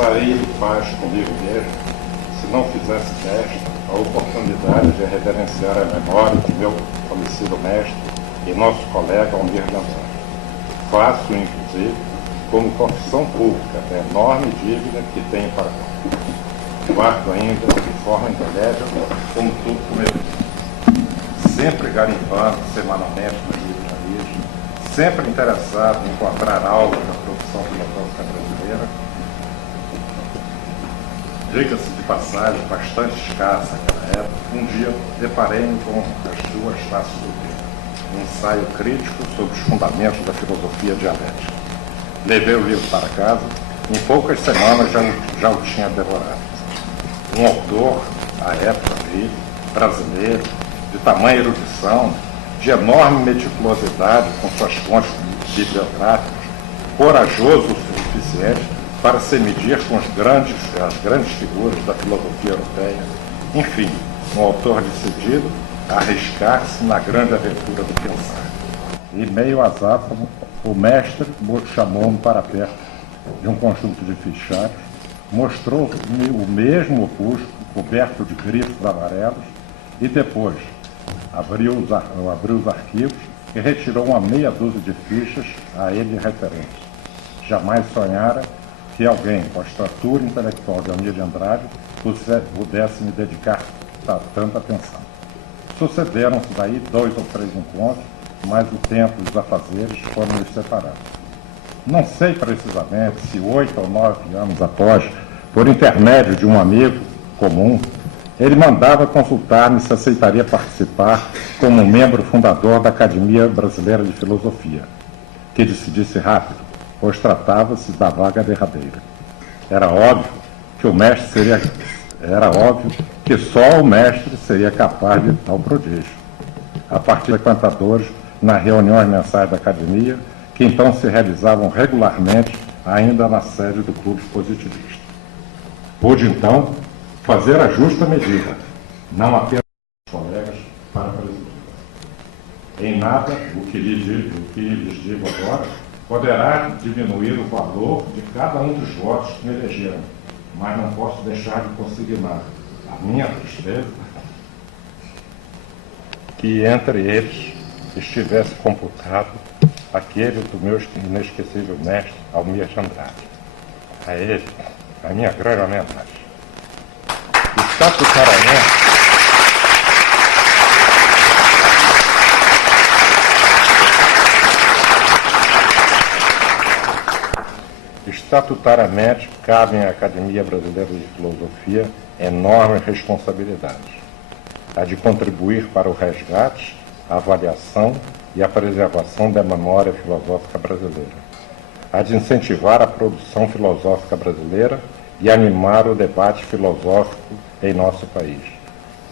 estaria em paz comigo mesmo se não fizesse desta a oportunidade de reverenciar a memória de meu falecido mestre e nosso colega Almir de Andrade. Faço, inclusive, como confissão pública da enorme dívida que tenho para comigo. Guardo ainda, de forma indelével, como tudo começou. Sempre garimpando semanalmente nas livrarias, sempre interessado em encontrar aulas da profissão filosófica brasileira, diga-se de passagem, bastante escassa naquela época, um dia deparei-me com As Duas Faces do Livro, um ensaio crítico sobre os fundamentos da filosofia dialética. Levei o livro para casa, em poucas semanas já o tinha devorado. Um autor, à época dele, brasileiro, de tamanha erudição, de enorme meticulosidade com suas fontes bibliográficas, corajoso o suficiente para se medir com as grandes figuras da filosofia europeia. Enfim, um autor decidido a arriscar-se na grande aventura do pensar. E meio azáfamo, o mestre chamou-me para perto de um conjunto de fichários, mostrou-me o mesmo opúsculo coberto de grifos amarelos e depois abriu os arquivos e retirou uma meia dúzia de fichas a ele referentes. Jamais sonhara que alguém com a estatura intelectual de Almir de Andrade pudesse me dedicar tanta atenção. Sucederam-se daí 2 ou 3 encontros, mas o tempo e os afazeres foram nos separados. Não sei precisamente se 8 ou 9 anos após, por intermédio de um amigo comum, ele mandava consultar-me se aceitaria participar como membro fundador da Academia Brasileira de Filosofia, que decidisse rápido, pois tratava-se da vaga derradeira. Era óbvio que só o mestre seria capaz de tal prodígio. A partir de frequentadores nas reuniões mensais da academia, que então se realizavam regularmente ainda na sede do Clube Positivista. Pude, então, fazer a justa medida, não apenas dos colegas, para presidente. Em nada, o que lhes digo agora poderá diminuir o valor de cada um dos votos que me elegeram, mas não posso deixar de consignar a minha tristeza que entre eles estivesse computado aquele do meu inesquecível mestre Almir de Andrade. A ele, a minha grande homenagem. Estatutariamente, cabem à Academia Brasileira de Filosofia enormes responsabilidades. A de contribuir para o resgate, a avaliação e a preservação da memória filosófica brasileira. A de incentivar a produção filosófica brasileira e animar o debate filosófico em nosso país.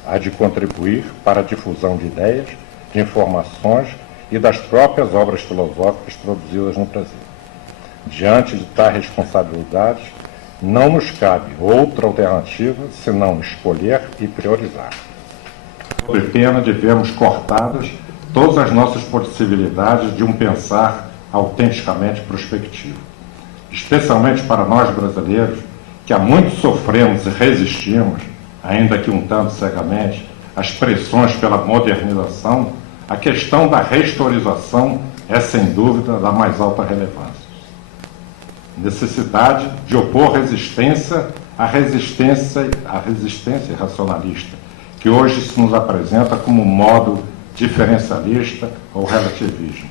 A de contribuir para a difusão de ideias, de informações e das próprias obras filosóficas produzidas no Brasil. Diante de tais responsabilidades, não nos cabe outra alternativa senão escolher e priorizar. Sob pena de vermos cortadas todas as nossas possibilidades de um pensar autenticamente prospectivo. Especialmente para nós brasileiros, que há muito sofremos e resistimos, ainda que um tanto cegamente, às pressões pela modernização, a questão da rehistorização é, sem dúvida, da mais alta relevância. Necessidade de opor resistência à resistência racionalista, que hoje se nos apresenta como um modo diferencialista ou relativismo.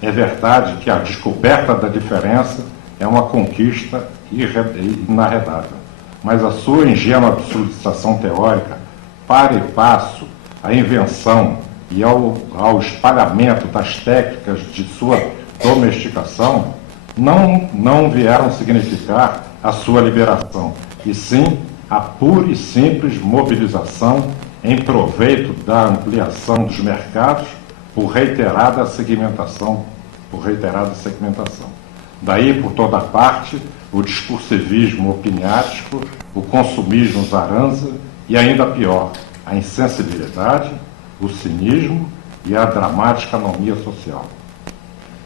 É verdade que a descoberta da diferença é uma conquista inarredável, mas a sua ingênua absolutização teórica, para e passo à invenção e ao espalhamento das técnicas de sua domesticação, não vieram significar a sua liberação, e sim a pura e simples mobilização em proveito da ampliação dos mercados por reiterada segmentação. Daí, por toda parte, o discursivismo opiniático, o consumismo zaranza e, ainda pior, a insensibilidade, o cinismo e a dramática anomia social.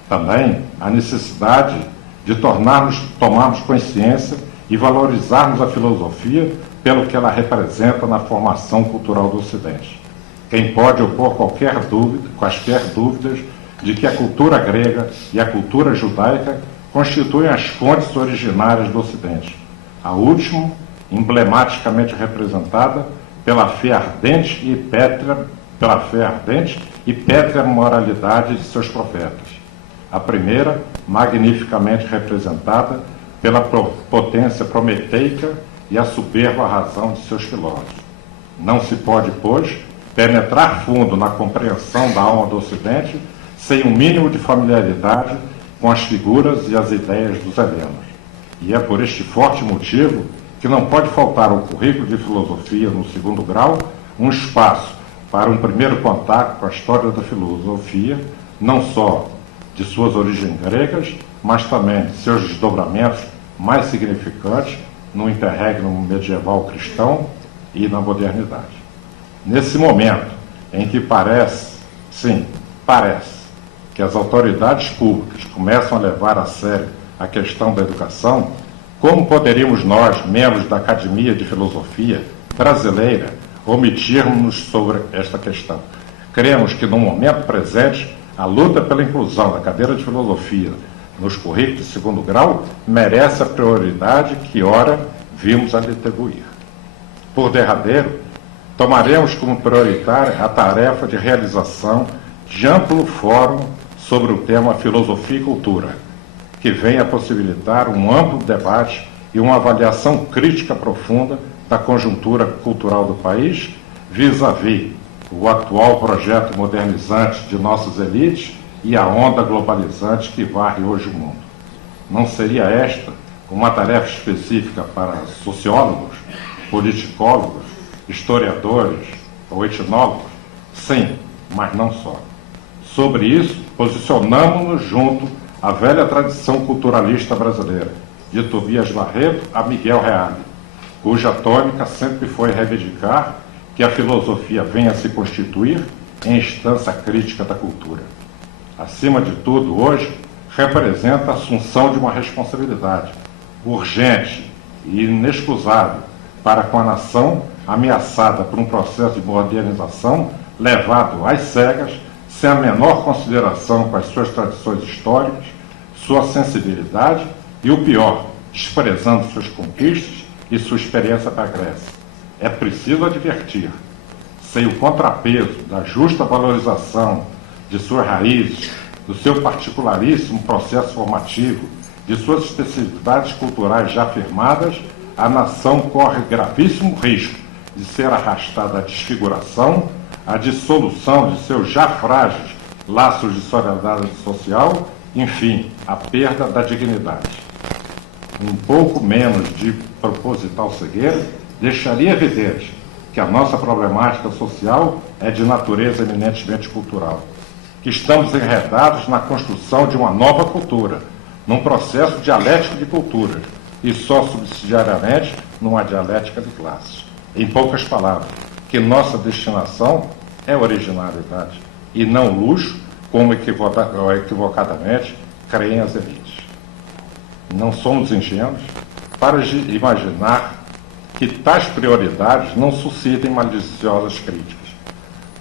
Também a necessidade de tomarmos consciência e valorizarmos a filosofia pelo que ela representa na formação cultural do Ocidente. Quem pode opor quaisquer dúvidas de que a cultura grega e a cultura judaica constituem as fontes originárias do Ocidente, a última emblematicamente representada pela fé ardente e pétrea moralidade de seus profetas, a primeira magnificamente representada pela potência prometeica e a soberba razão de seus filósofos. Não se pode, pois, penetrar fundo na compreensão da alma do Ocidente sem um mínimo de familiaridade com as figuras e as ideias dos helenos. E é por este forte motivo que não pode faltar ao currículo de filosofia no segundo grau um espaço para um primeiro contato com a história da filosofia, não só de suas origens gregas, mas também de seus desdobramentos mais significantes no interregno medieval cristão e na modernidade. Nesse momento em que parece que as autoridades públicas começam a levar a sério a questão da educação, como poderíamos nós, membros da Academia de Filosofia brasileira, omitirmos sobre esta questão? Cremos que, no momento presente, a luta pela inclusão da cadeira de filosofia nos currículos de segundo grau merece a prioridade que, ora, vimos a lhe atribuir. Por derradeiro, tomaremos como prioritária a tarefa de realização de amplo fórum sobre o tema Filosofia e Cultura, que venha a possibilitar um amplo debate e uma avaliação crítica profunda da conjuntura cultural do país, vis-à-vis o atual projeto modernizante de nossas elites e a onda globalizante que varre hoje o mundo. Não seria esta uma tarefa específica para sociólogos, politicólogos, historiadores ou etnólogos? Sim, mas não só. Sobre isso, posicionamos-nos junto à velha tradição culturalista brasileira, de Tobias Barreto a Miguel Reale, cuja tônica sempre foi reivindicar que a filosofia venha a se constituir em instância crítica da cultura. Acima de tudo, hoje, representa a assunção de uma responsabilidade urgente e inexcusável para com a nação ameaçada por um processo de modernização levado às cegas, sem a menor consideração com as suas tradições históricas, sua sensibilidade e, o pior, desprezando suas conquistas e sua experiência da Grécia. É preciso advertir, sem o contrapeso da justa valorização de suas raízes, do seu particularíssimo processo formativo, de suas especificidades culturais já afirmadas, a nação corre gravíssimo risco de ser arrastada à desfiguração, à dissolução de seus já frágeis laços de solidariedade social, enfim, a perda da dignidade. Um pouco menos de proposital cegueira deixaria evidente que a nossa problemática social é de natureza eminentemente cultural, que estamos enredados na construção de uma nova cultura, num processo dialético de culturas, e só subsidiariamente numa dialética de classes. Em poucas palavras, que nossa destinação é originalidade, e não luxo, como equivocadamente creem as elites. Não somos ingênuos para imaginar que tais prioridades não suscitem maliciosas críticas.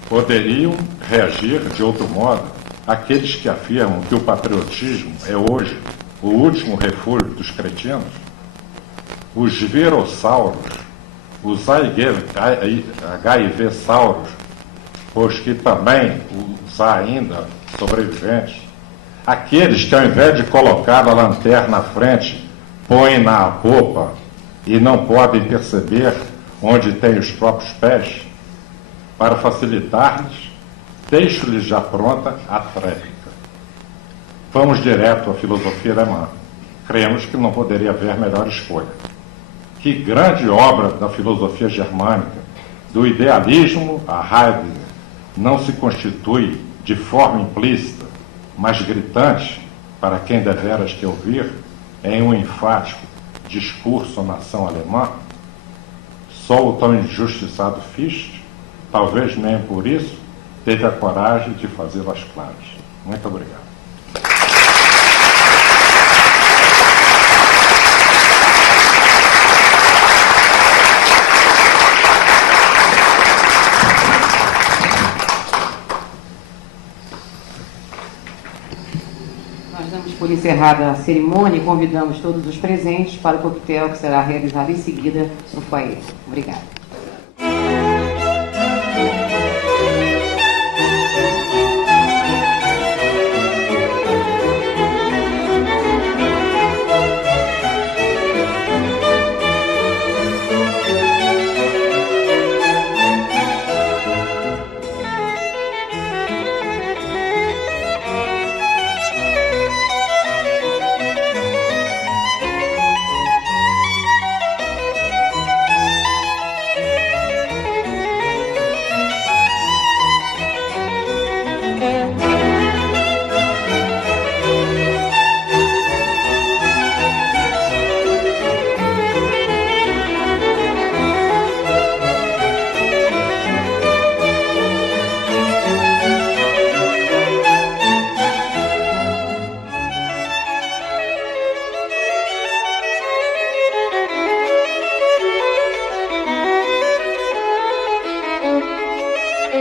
Poderiam reagir de outro modo aqueles que afirmam que o patriotismo é hoje o último refúgio dos cretinos? Os virossauros, os HIV-sauros, os que também os há ainda sobreviventes, aqueles que ao invés de colocar a lanterna à frente, põem na popa e não podem perceber onde têm os próprios pés, para facilitar-lhes, deixo-lhes já pronta a tréplica. Vamos direto à filosofia alemã. Cremos que não poderia haver melhor escolha. Que grande obra da filosofia germânica, do idealismo a Heidegger, não se constitui de forma implícita, mas gritante, para quem deveras que ouvir, em um enfático discurso à nação alemã? Só o tão injustiçado Fichte, talvez nem por isso, teve a coragem de fazê-las claras. Muito obrigado. por encerrada a cerimônia e convidamos todos os presentes para o coquetel que será realizado em seguida no foyer. Obrigada.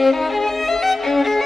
Música